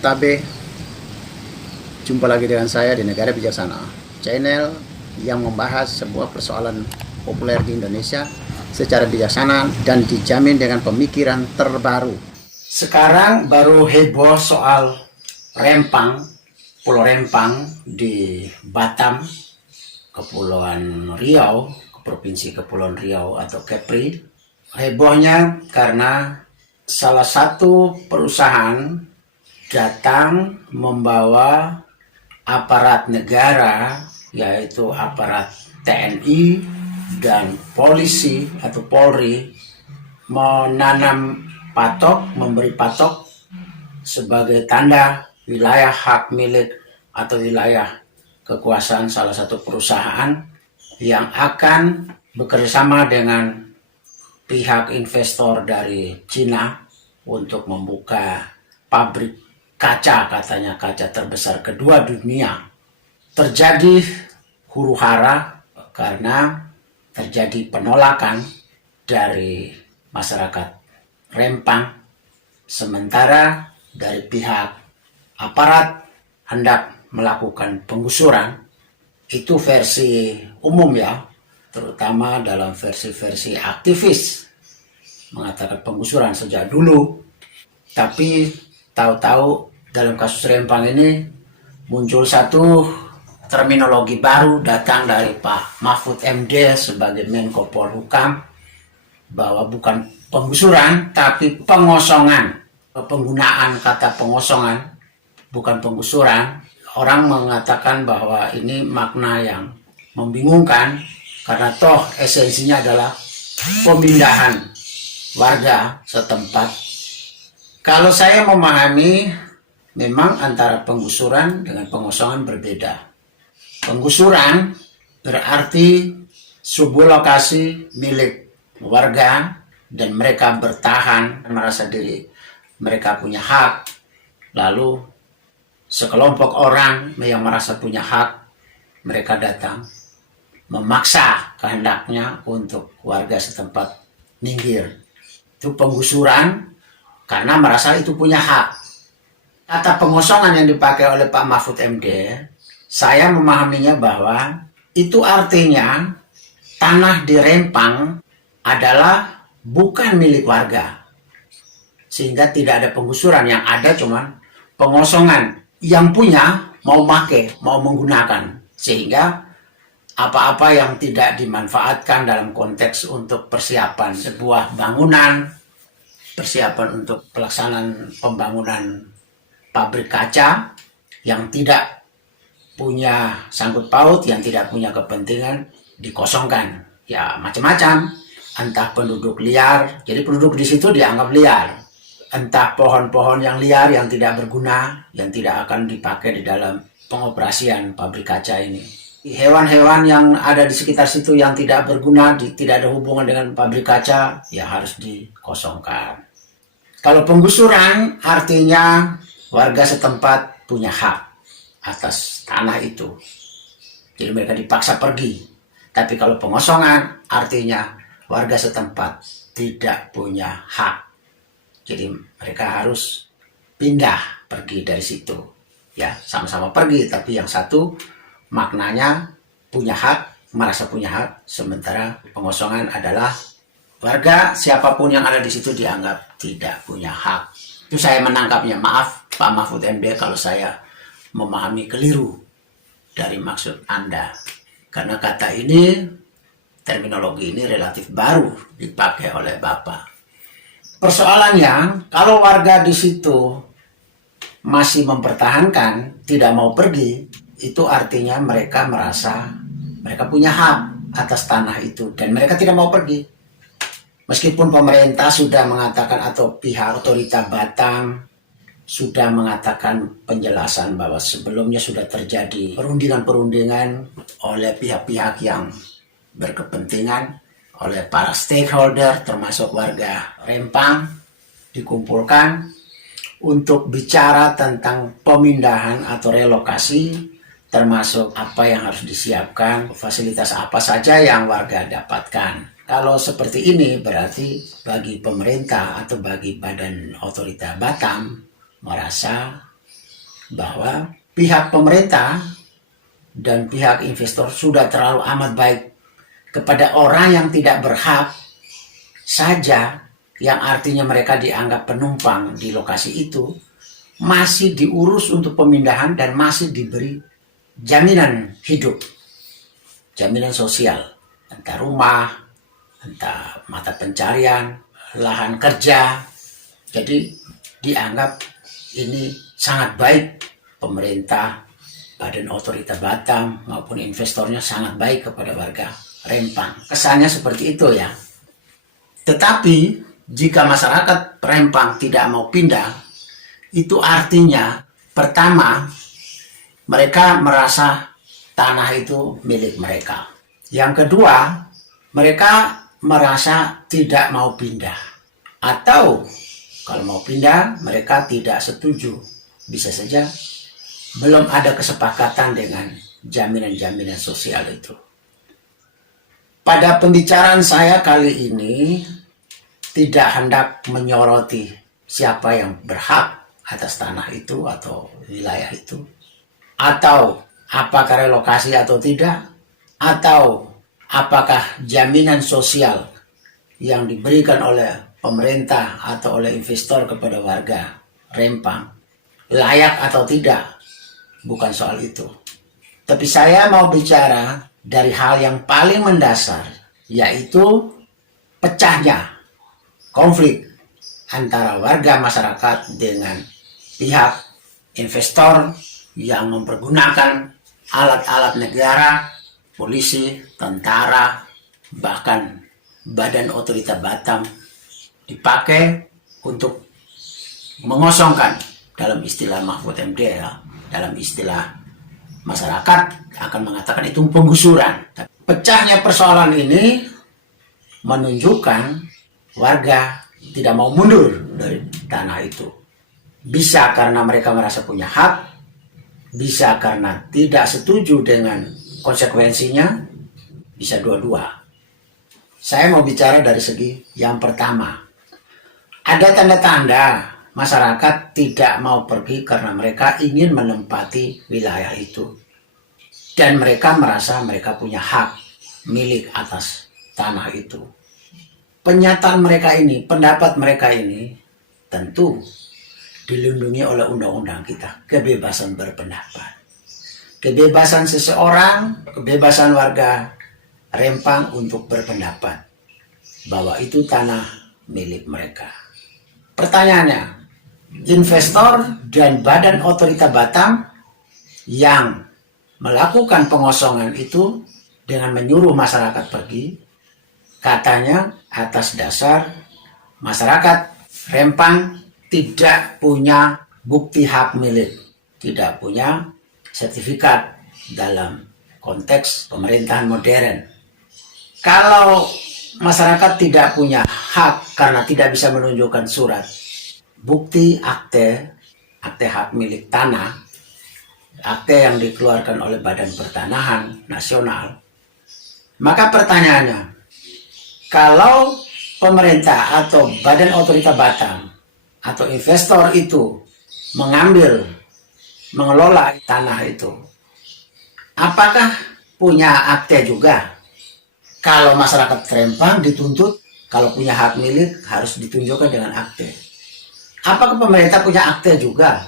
Tabe, jumpa lagi dengan saya di Negara Bijaksana, channel yang membahas sebuah persoalan populer di Indonesia secara bijaksana dan dijamin dengan pemikiran terbaru. Sekarang baru heboh soal Rempang, Pulau Rempang di Batam, Kepulauan Riau, Provinsi Kepulauan Riau atau Kepri. Hebohnya karena salah satu perusahaan datang membawa aparat negara, yaitu aparat TNI dan polisi atau Polri, menanam patok, memberi patok sebagai tanda wilayah hak milik atau wilayah kekuasaan salah satu perusahaan yang akan bekerjasama dengan pihak investor dari Cina untuk membuka pabrik kaca, katanya kaca terbesar kedua dunia. Terjadi huru-hara karena terjadi penolakan dari masyarakat Rempang, sementara dari pihak aparat hendak melakukan penggusuran. Itu versi umum ya, terutama dalam versi-versi aktivis mengatakan penggusuran sejak dulu. Tapi tahu-tahu dalam kasus Rempang ini muncul satu terminologi baru datang dari Pak Mahfud MD sebagai Menko Polhukam, bahwa bukan penggusuran tapi pengosongan. Penggunaan kata pengosongan bukan penggusuran. Orang mengatakan bahwa ini makna yang membingungkan karena toh esensinya adalah pemindahan warga setempat. Kalau saya memahami, memang antara penggusuran dengan pengosongan berbeda. Penggusuran berarti sebuah lokasi milik warga dan mereka bertahan, merasa diri mereka punya hak. Lalu sekelompok orang yang merasa punya hak, mereka datang memaksa kehendaknya untuk warga setempat minggir. Itu penggusuran karena merasa itu punya hak. Kata pengosongan yang dipakai oleh Pak Mahfud MD, saya memahaminya bahwa itu artinya tanah di Rempang adalah bukan milik warga, sehingga tidak ada penggusuran, yang ada cuman pengosongan. Yang punya mau pakai, mau menggunakan, sehingga apa-apa yang tidak dimanfaatkan dalam konteks untuk persiapan sebuah bangunan, persiapan untuk pelaksanaan pembangunan pabrik kaca yang tidak punya sangkut paut, yang tidak punya kepentingan, dikosongkan. Ya macam-macam, entah penduduk liar, jadi penduduk di situ dianggap liar. Entah pohon-pohon yang liar yang tidak berguna, yang tidak akan dipakai di dalam pengoperasian pabrik kaca ini. Hewan-hewan yang ada di sekitar situ yang tidak berguna, tidak ada hubungan dengan pabrik kaca, ya harus dikosongkan. Kalau penggusuran artinya warga setempat punya hak atas tanah itu, jadi mereka dipaksa pergi. Tapi kalau pengosongan artinya warga setempat tidak punya hak, jadi mereka harus pindah, pergi dari situ. Ya, sama-sama pergi, tapi yang satu maknanya punya hak, merasa punya hak, sementara pengosongan adalah warga siapapun yang ada di situ dianggap tidak punya hak. Itu saya menangkapnya. Maaf Pak Mahfud MD kalau saya memahami keliru dari maksud Anda. Karena kata ini, terminologi ini relatif baru dipakai oleh Bapak. Persoalannya, kalau warga di situ masih mempertahankan, tidak mau pergi, itu artinya mereka merasa mereka punya hak atas tanah itu dan mereka tidak mau pergi. Meskipun pemerintah sudah mengatakan atau pihak otorita Batam sudah mengatakan penjelasan bahwa sebelumnya sudah terjadi perundingan-perundingan oleh pihak-pihak yang berkepentingan, oleh para stakeholder termasuk warga Rempang, dikumpulkan untuk bicara tentang pemindahan atau relokasi, termasuk apa yang harus disiapkan, fasilitas apa saja yang warga dapatkan. Kalau seperti ini berarti bagi pemerintah atau bagi badan otorita Batam merasa bahwa pihak pemerintah dan pihak investor sudah terlalu amat baik kepada orang yang tidak berhak saja, yang artinya mereka dianggap penumpang di lokasi itu, masih diurus untuk pemindahan dan masih diberi jaminan hidup, jaminan sosial, entah rumah, entah mata pencarian, lahan kerja. Jadi dianggap ini sangat baik, pemerintah, Badan Otorita Batam maupun investornya sangat baik kepada warga Rempang. Kesannya seperti itu ya. Tetapi jika masyarakat Rempang tidak mau pindah, itu artinya pertama, mereka merasa tanah itu milik mereka. Yang kedua, mereka merasa tidak mau pindah. Atau kalau mau pindah, mereka tidak setuju. Bisa saja belum ada kesepakatan dengan jaminan-jaminan sosial itu. Pada pembicaraan saya kali ini, tidak hendak menyoroti siapa yang berhak atas tanah itu atau wilayah itu, atau apakah relokasi atau tidak, atau apakah jaminan sosial yang diberikan oleh pemerintah atau oleh investor kepada warga Rempang layak atau tidak. Bukan soal itu. Tapi saya mau bicara dari hal yang paling mendasar, yaitu pecahnya konflik antara warga masyarakat dengan pihak investor yang mempergunakan alat-alat negara, polisi, tentara, bahkan Badan Otorita Batam dipakai untuk mengosongkan, dalam istilah Mahfud MD ya, dalam istilah masyarakat akan mengatakan itu penggusuran. Pecahnya persoalan ini menunjukkan warga tidak mau mundur dari tanah itu. Bisa karena mereka merasa punya hak, bisa karena tidak setuju dengan konsekuensinya, bisa dua-dua. Saya mau bicara dari segi yang pertama. Ada tanda-tanda masyarakat tidak mau pergi karena mereka ingin menempati wilayah itu. Dan mereka merasa mereka punya hak milik atas tanah itu. Pernyataan mereka ini, pendapat mereka ini, tentu dilindungi oleh undang-undang kita, kebebasan berpendapat. Kebebasan seseorang, kebebasan warga Rempang untuk berpendapat bahwa itu tanah milik mereka. Pertanyaannya, investor dan Badan Otorita Batam yang melakukan pengosongan itu dengan menyuruh masyarakat pergi, katanya atas dasar masyarakat Rempang tidak punya bukti hak milik, tidak punya sertifikat dalam konteks pemerintahan modern. Kalau masyarakat tidak punya hak karena tidak bisa menunjukkan surat bukti akte hak milik tanah, akte yang dikeluarkan oleh Badan Pertanahan Nasional, maka pertanyaannya, kalau pemerintah atau Badan Otorita Batam atau investor itu mengelola tanah itu, apakah punya akte juga? Kalau masyarakat Rempang dituntut, kalau punya hak milik harus ditunjukkan dengan akte. Apakah pemerintah punya akte juga?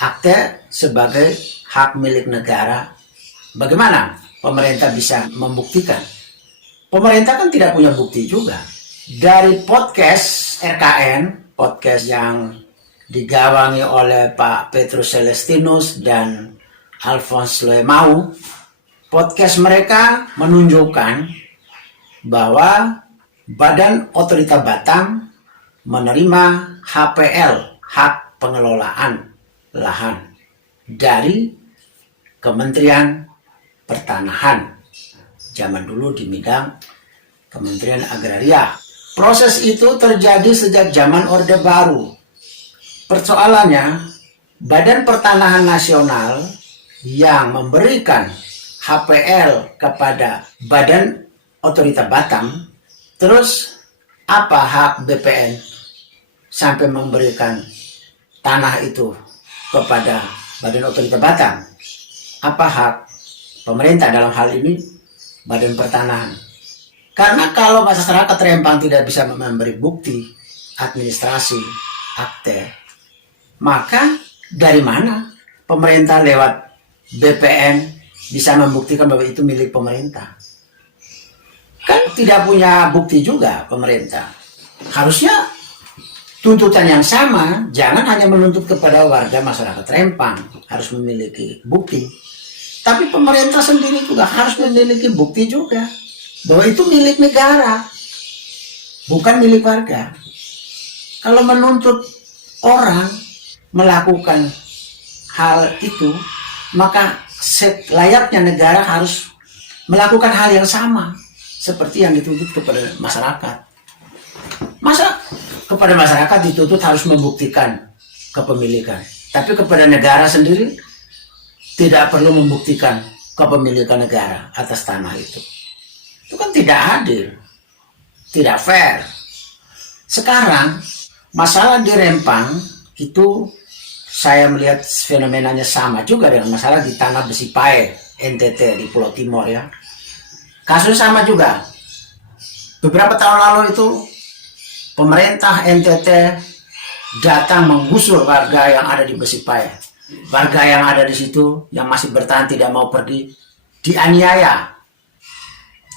Akte sebagai hak milik negara. Bagaimana pemerintah bisa membuktikan? Pemerintah kan tidak punya bukti juga. Dari podcast RKN, podcast yang digawangi oleh Pak Petrus Celestinus dan Alphonse Lemau, podcast mereka menunjukkan bahwa Badan Otorita Batam menerima HPL, hak pengelolaan lahan, dari Kementerian Pertanahan. Zaman dulu di bidang Kementerian Agraria. Proses itu terjadi sejak zaman Orde Baru. Persoalannya, Badan Pertanahan Nasional yang memberikan HPL kepada Badan Otorita Batam, terus apa hak BPN sampai memberikan tanah itu kepada Badan Otorita Batam. Apa hak pemerintah dalam hal ini? Badan Pertanahan. Karena kalau masyarakat Rempang tidak bisa memberi bukti administrasi akte, maka dari mana pemerintah lewat BPN bisa membuktikan bahwa itu milik pemerintah? Kan tidak punya bukti juga pemerintah. Harusnya tuntutan yang sama, jangan hanya menuntut kepada warga masyarakat Rempang harus memiliki bukti, tapi pemerintah sendiri juga harus memiliki bukti juga bahwa itu milik negara, bukan milik warga. Kalau menuntut orang melakukan hal itu, maka layaknya negara harus melakukan hal yang sama seperti yang dituntut kepada masyarakat. Masa kepada masyarakat dituntut harus membuktikan kepemilikan, tapi kepada negara sendiri tidak perlu membuktikan kepemilikan negara atas tanah itu. Itu kan tidak adil, tidak fair. Sekarang masalah di Rempang itu saya melihat fenomenanya sama juga dengan masalah di Tanah Besi Pae, NTT di Pulau Timur ya. Kasus sama juga. Beberapa tahun lalu itu pemerintah NTT datang menggusur warga yang ada di Besi Pae. Warga yang ada di situ yang masih bertahan tidak mau pergi dianiaya.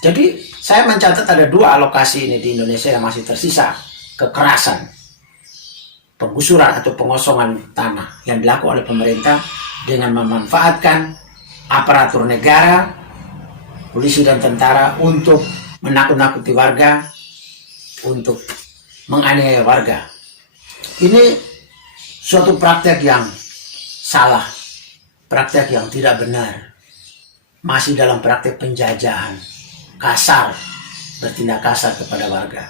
Jadi saya mencatat ada 2 lokasi ini di Indonesia yang masih tersisa kekerasan, penggusuran atau pengosongan tanah yang dilakukan oleh pemerintah dengan memanfaatkan aparatur negara, polisi dan tentara untuk menakut-nakuti warga, untuk menganiaya warga. Ini suatu praktek yang salah, praktek yang tidak benar, masih dalam praktek penjajahan, kasar, bertindak kasar kepada warga.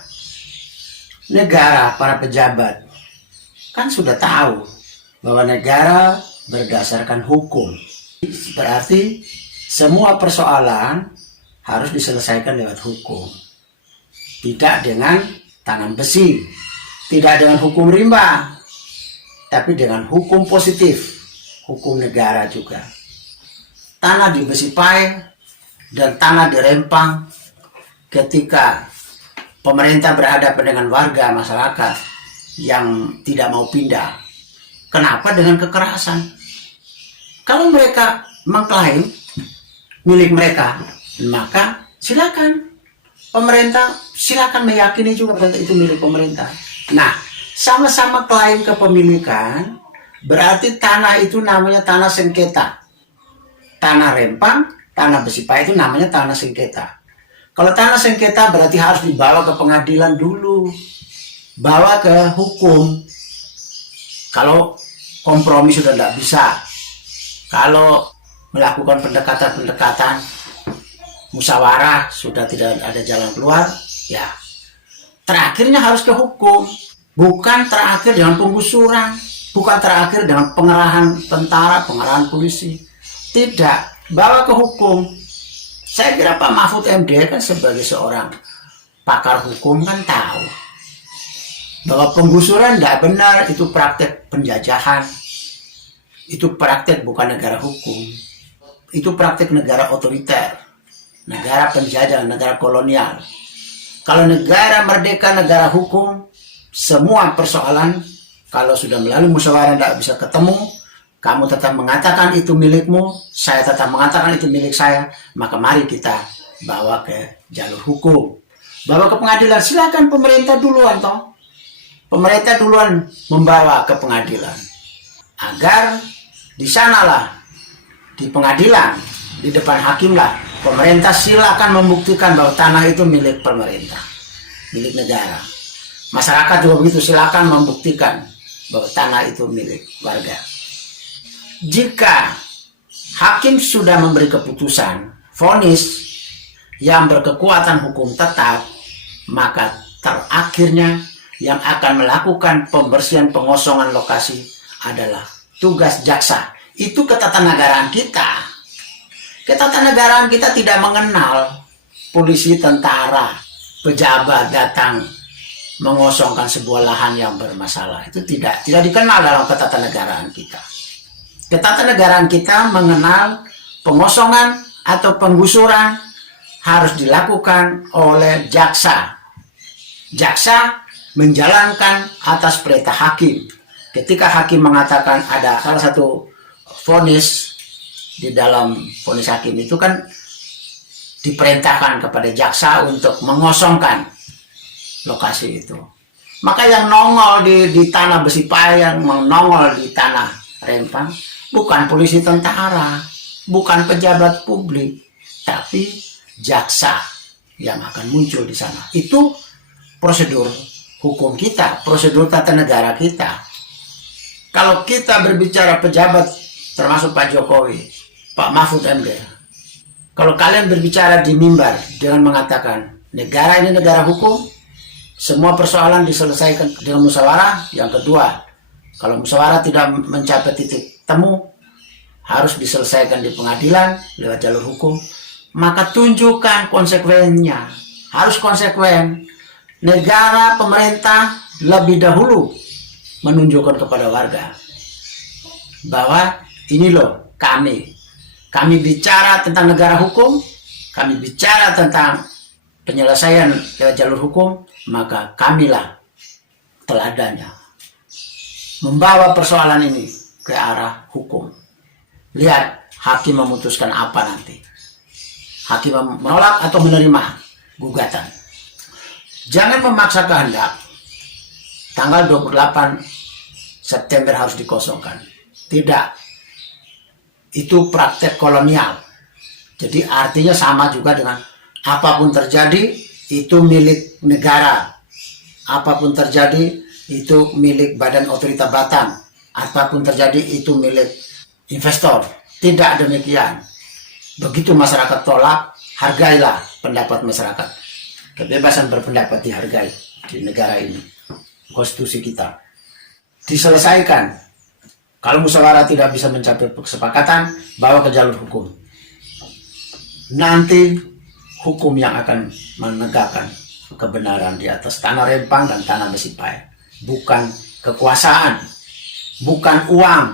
Negara, para pejabat kan sudah tahu bahwa negara berdasarkan hukum. Berarti semua persoalan harus diselesaikan lewat hukum. Tidak dengan tangan besi, tidak dengan hukum rimba, tapi dengan hukum positif, hukum negara juga. Tanah di Besi Pae dan tanah di Rempang, ketika pemerintah berhadapan dengan warga masyarakat yang tidak mau pindah, kenapa dengan kekerasan? Kalau mereka mengklaim milik mereka, maka silakan pemerintah silakan meyakini juga bahwa itu milik pemerintah. Nah, sama-sama klaim kepemilikan, berarti tanah itu namanya tanah sengketa. Tanah Rempang, tanah Besi Pae itu namanya tanah sengketa. Kalau tanah sengketa berarti harus dibawa ke pengadilan dulu, bawa ke hukum. Kalau kompromi sudah tidak bisa, kalau melakukan pendekatan-pendekatan musyawarah sudah tidak ada jalan keluar, ya terakhirnya harus ke hukum. Bukan terakhir dengan penggusuran, bukan terakhir dengan pengerahan tentara, pengerahan polisi. Tidak, bawa ke hukum. Saya kira Pak Mahfud MD kan sebagai seorang pakar hukum kan tahu bahwa penggusuran tidak benar, itu praktek penjajahan, itu praktek bukan negara hukum, itu praktek negara otoriter, negara penjajah, negara kolonial. Kalau negara merdeka, negara hukum, semua persoalan kalau sudah melalui musyawarah tidak bisa ketemu, kamu tetap mengatakan itu milikmu, saya tetap mengatakan itu milik saya, maka mari kita bawa ke jalur hukum, bawa ke pengadilan. Silakan pemerintah duluan toh. Pemerintah duluan membawa ke pengadilan, agar di sanalah, di pengadilan, di depan hakimlah, pemerintah silakan membuktikan bahwa tanah itu milik pemerintah, milik negara. Masyarakat juga begitu, silakan membuktikan bahwa tanah itu milik warga. Jika hakim sudah memberi keputusan, vonis yang berkekuatan hukum tetap, maka terakhirnya yang akan melakukan pembersihan pengosongan lokasi adalah tugas jaksa. Itu ketatanegaraan kita. Ketatanegaraan kita tidak mengenal polisi, tentara, pejabat datang mengosongkan sebuah lahan yang bermasalah. Itu tidak dikenal dalam ketatanegaraan kita. Ketatanegaraan kita mengenal pengosongan atau penggusuran harus dilakukan oleh jaksa. Jaksa menjalankan atas perintah hakim. Ketika hakim mengatakan ada salah satu vonis, di dalam vonis hakim itu kan diperintahkan kepada jaksa untuk mengosongkan lokasi itu. Maka yang nongol di tanah Besipae, yang nongol di tanah Rempang, bukan polisi tentara, bukan pejabat publik, tapi jaksa yang akan muncul di sana. Itu prosedur hukum kita, prosedur tata negara kita. Kalau kita berbicara pejabat, termasuk Pak Jokowi, Pak Mahfud MD, kalau kalian berbicara di mimbar dengan mengatakan negara ini negara hukum, semua persoalan diselesaikan dengan musyawarah. Yang kedua, kalau musyawarah tidak mencapai titik temu, harus diselesaikan di pengadilan lewat jalur hukum. Maka tunjukkan konsekuensinya, harus konsekuen. Negara, pemerintah lebih dahulu menunjukkan kepada warga bahwa ini loh kami bicara tentang negara hukum, kami bicara tentang penyelesaian lewat jalur hukum, maka kamilah teladannya membawa persoalan ini ke arah hukum. Lihat hakim memutuskan apa nanti. Hakim menolak atau menerima gugatan. Jangan memaksa kehendak. Tanggal 28 September harus dikosongkan. Tidak. Itu praktek kolonial. Jadi artinya sama juga dengan apapun terjadi itu milik negara. Apapun terjadi itu milik Badan Otorita Batam. Apapun terjadi itu milik investor. Tidak demikian. Begitu masyarakat tolak, hargailah pendapat masyarakat. Kebebasan berpendapat dihargai di negara ini. Konstitusi kita diselesaikan. Kalau musyawarah tidak bisa mencapai kesepakatan, bawa ke jalur hukum. Nanti hukum yang akan menegakkan kebenaran di atas tanah Rempang dan tanah Besipae. Bukan kekuasaan, bukan uang,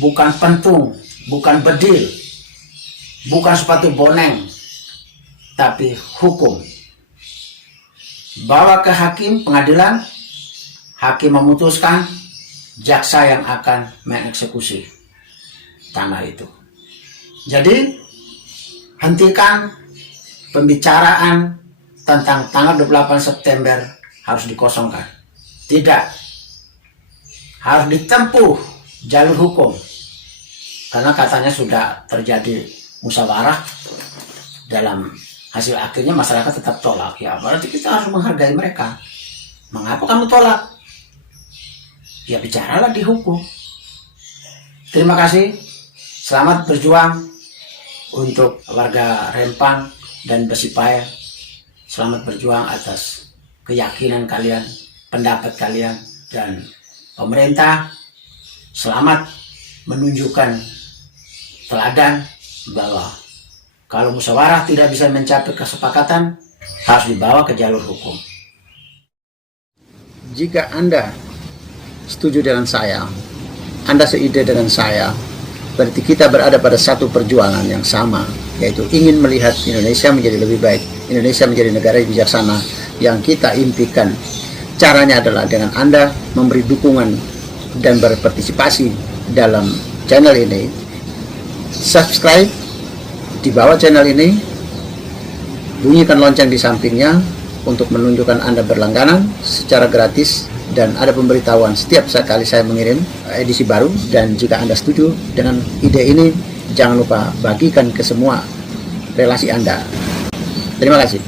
bukan pentung, bukan bedil, bukan sepatu boneng, tapi hukum. Bawa ke hakim pengadilan, hakim memutuskan, jaksa yang akan mengeksekusi tanah itu. Jadi hentikan pembicaraan tentang tanggal 28 September harus dikosongkan. Tidak. Harus ditempuh jalur hukum. Karena katanya sudah terjadi musyawarah, dalam hasil akhirnya masyarakat tetap tolak. Ya berarti kita harus menghargai mereka. Mengapa kamu tolak? Ya bicaralah di hukum. Terima kasih. Selamat berjuang untuk warga Rempang dan Besipae. Selamat berjuang atas keyakinan kalian, pendapat kalian, dan pemerintah. Selamat menunjukkan teladan bahwa kalau musyawarah tidak bisa mencapai kesepakatan, harus dibawa ke jalur hukum. Jika Anda setuju dengan saya, Anda seide dengan saya, berarti kita berada pada satu perjuangan yang sama, yaitu ingin melihat Indonesia menjadi lebih baik, Indonesia menjadi negara yang bijaksana yang kita impikan. Caranya adalah dengan Anda memberi dukungan dan berpartisipasi dalam channel ini. Subscribe di bawah channel ini, bunyikan lonceng di sampingnya untuk menunjukkan Anda berlangganan secara gratis, dan ada pemberitahuan setiap kali saya mengirim edisi baru. Dan jika Anda setuju dengan ide ini, jangan lupa bagikan ke semua relasi Anda. Terima kasih.